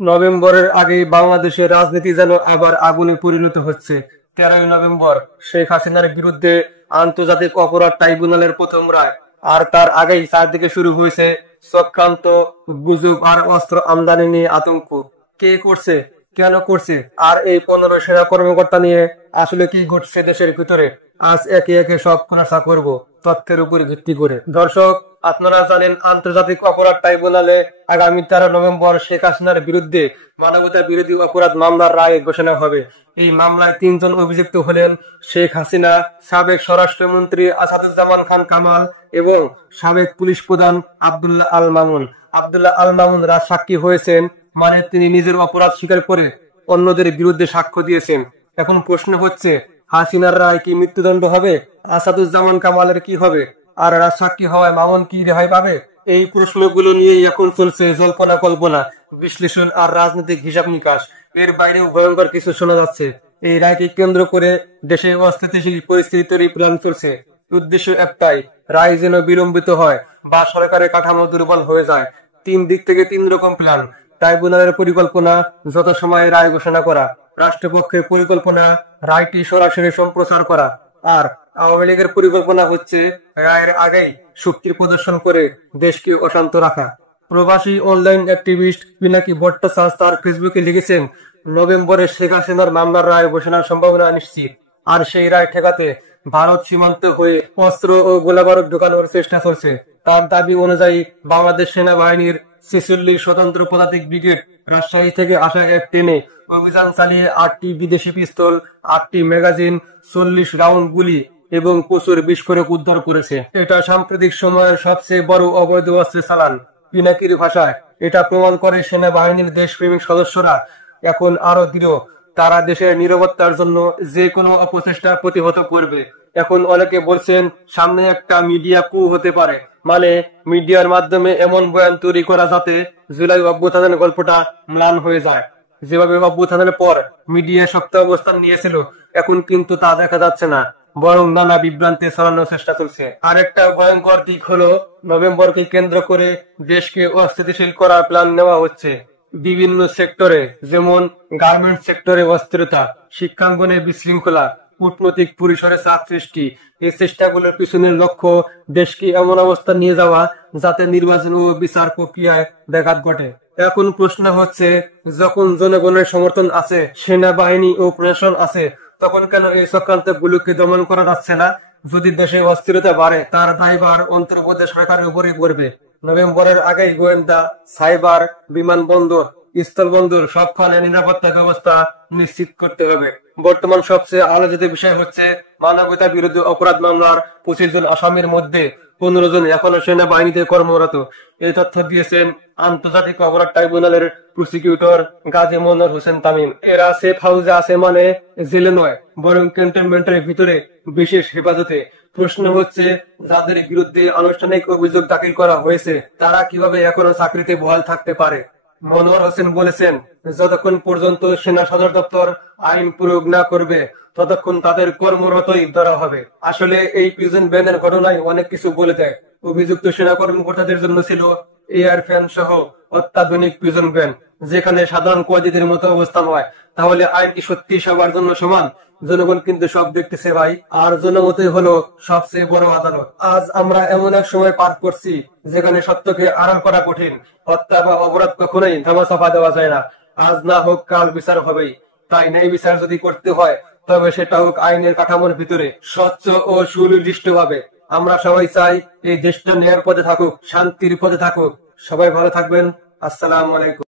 নভেম্বরের আগেই বাংলাদেশের রাজনীতি যেন আবার আগুনে পরিণত হচ্ছে। 13ই নভেম্বর শেখ হাসিনার বিরুদ্ধে আন্তর্জাতিক অপরাধ ট্রাইব্যুনালের প্রথম রায়। আর তার আগেই চারদিকে শুরু হয়েছে চক্রান্ত, গুজব আর অস্ত্র আমদানি নিয়ে আতঙ্ক। কে করছে, কেন করছে, আর এই 15 সেনা কর্মকর্তা নিয়ে আসলে কি ঘটছে দেশের ভিতরে, আজ একে একে সব খোলাসা করব তথ্যের উপর ভিত্তি করে। দর্শক, আপনারা জানেন আন্তর্জাতিক অপরাধ ট্রাইব্যুনালে আগামী 13 নভেম্বর শেখ হাসিনার বিরুদ্ধে মানবতা বিরোধী অপরাধ মামলার রায় ঘোষণা হবে। এই মামলায় 3 জন অভিযুক্ত হলেন শেখ হাসিনা, সাবেক স্বরাষ্ট্রমন্ত্রী আসাদুজ্জামান খান কামাল এবং সাবেক পুলিশ প্রধান আব্দুল্লাহ আল মামুন। আব্দুল্লাহ আল মামুন সাক্ষী হয়েছেন, মানে তিনি নিজের অপরাধ স্বীকার করে অন্যদের বিরুদ্ধে সাক্ষ্য দিয়েছেন। এখন প্রশ্ন হচ্ছে, হাসিনার রায় কি মৃত্যুদণ্ড হবে? আসাদুজ্জামান কামালের কি হবে? আর রাজসাক্ষী হওয়ায় মামুন কি রেহাই পাবে? এই প্রশ্নগুলো নিয়েই এখন চলছে জল্পনা কল্পনা, বিশ্লেষণ আর রাজনৈতিক হিসাব নিকাশ। এর বাইরেও ভয়ঙ্কর কিছু শোনা যাচ্ছে। এই রায়কে কেন্দ্র করে দেশে অস্থিতিশীল পরিস্থিতি তৈরি প্ল্যান চলছে। উদ্দেশ্য একটাই, রায় যেন বিলম্বিত হয় বা সরকারের কাঠামো দুর্বল হয়ে যায়। 3 দিক থেকে 3 রকম প্ল্যান। ট্রাইব্যুনালের পরিকল্পনা, যত সময়ে রায় ঘোষণা করা। রাষ্ট্রপক্ষের পরিকল্পনা, রায়টি সরাসরি সম্প্রচার করা। আর আওয়ামী লীগের পরিকল্পনা হচ্ছে রায়ের আগেই শক্তির প্রদর্শন করে দেশকে অশান্ত রাখা। প্রবাসী অনলাইন অ্যাক্টিভিস্ট পিনাকি ভট্টাচার্য তার ফেসবুকে লিখেছেন, নভেম্বরে শেখ হাসিনার মামলার রায় ঘোষণার সম্ভাবনা নিশ্চিত। আর সেই রায় ঠেকাতে ভারত সীমান্ত হয়ে অস্ত্র ও গোলাবারুদ ঢোকানোর চেষ্টা চলছে। তার দাবি অনুযায়ী বাংলাদেশ সেনাবাহিনীর 46 স্বতন্ত্র পদাতিক ব্রিগেড রাজশাহী থেকে আসা এক ট্রেনে অভিযান চালিয়ে 8টি বিদেশি পিস্তল, 8টি ম্যাগাজিন, 40 রাউন্ড গুলি এবং প্রচুর বিস্ফোরক উদ্ধার করেছে। এটা সাম্প্রতিক সময়ের সবচেয়ে বড় অবৈধ অস্ত্রের চালান। পিনাকির ভাষায়, এটা প্রমাণ করে সেনাবাহিনীর দেশপ্রেমিক সদস্যরা এখন আরো দৃঢ়। তারা দেশের নিরাপত্তার জন্য যে কোনো অপচেষ্টা প্রতিহত করবে। এখন অনেকে বলছেন সামনে একটা মিডিয়া কু হতে পারে, মানে মিডিয়ার মাধ্যমে এমন বয়ান তৈরি করা যাতে জুলাই অভ্যুত্থানের গল্পটা ম্লান হয়ে যায়। যেভাবে অভ্যুত্থানের পর মিডিয়া শক্ত অবস্থান নিয়েছিল, এখন কিন্তু তা দেখা যাচ্ছে না, বরং নানা বিভ্রান্তি ছড়ানোর চেষ্টা চলছে। আরেকটা ভয়ঙ্কর দিক হলো, নভেম্বরকে কেন্দ্র করে দেশকে অস্থিতিশীল করার প্ল্যান নেওয়া হচ্ছে বিভিন্ন সেক্টরে, যেমন গার্মেন্টস সেক্টরে অস্থিরতা, শিক্ষাঙ্গনে বিশৃঙ্খলা, কূটনৈতিক পরিসরে চাপ সৃষ্টি। এই চেষ্টাগুলোর পিছনের লক্ষ্য দেশকে এমন অবস্থা নিয়ে যাওয়া যাতে নির্বাচন ও বিচার প্রক্রিয়ায় ব্যাঘাত ঘটে। এখন প্রশ্ন হচ্ছে, যখন জনগণের সমর্থন আছে, সেনাবাহিনী ও প্রশাসন আছে, তখন কেন এই চক্রান্ত গুলোকে দমন করা যাচ্ছে না? যদি দেশে অস্থিরতা বাড়ে, তার দায়ভার অন্তর্বর্তী সরকারের উপরই পড়বে। নভেম্বরের আগেই গোয়েন্দা, সাইবার, বিমানবন্দর, স্থলবন্দর সবখানে নিরাপত্তা ব্যবস্থা নিশ্চিত করতে হবে। বর্তমান সবচেয়ে আলোচিত বিষয় হচ্ছে মানবতা বিরোধী অপরাধ মামলার 25 জন আসামির মধ্যে 15 জন এখনো সেনাবাহিনীতে কর্মরত। এই তথ্য দিয়েছেন আন্তর্জাতিক অপরাধ ট্রাইব্যুনালের প্রসিকিউটর গাজী মনোয়ার হোসেন তামিম। এরা সেফ হাউসে আছে, মানে জেলে নয়, বরং ক্যান্টনমেন্টের ভিতরে বিশেষ হেফাজতে। প্রশ্ন হচ্ছে, যাদের বিরুদ্ধে আনুষ্ঠানিক অভিযোগ দাখিল করা হয়েছে তারা কিভাবে এখনো চাকরিতে বহাল থাকতে পারে? মনোয়ার হোসেন বলেছেন, যতক্ষণ পর্যন্ত সেনা সদর দপ্তর আইন প্রয়োগ না করবে ততক্ষণ তাদের কর্মরতই ধরা হবে। আসলে এই প্রিজন ব্যানের ঘটনায় অনেক কিছু বলে দেয়। অভিযুক্ত সেনা কর্মকর্তাদের জন্য ছিল এয়ার ফ্যান সহ অত্যাধুনিক প্রিজন ভ্যান, যেখানে সাধারণ কয়েদিদের মতো অবস্থান হয়। তাহলে আইন কি সত্যি সবার জন্য সমান? জনগণ কিন্তু সব দেখতেছে ভাই, আর জনমতই হলো সবচেয়ে বড় আদালত। আজ আমরা এমন এক সময় পার করছি যেখানে সত্যকে আড়াল করা কঠিন। হত্যা বা অপরাধ কখনোই ধামাচাপা দেওয়া যায় না। আজ না হোক কাল বিচার হবেই। তাই ন্যায় বিচার যদি করতে হয়, তবে সেটা হোক আইনের কাঠামোর ভিতরে, স্বচ্ছ ও সুনির্দিষ্ট ভাবে। আমরা সবাই চাই এই দেশটা ন্যায়ের পথে থাকুক, শান্তির পথে থাকুক। সবাই ভালো থাকবেন। আসসালামু আলাইকুম।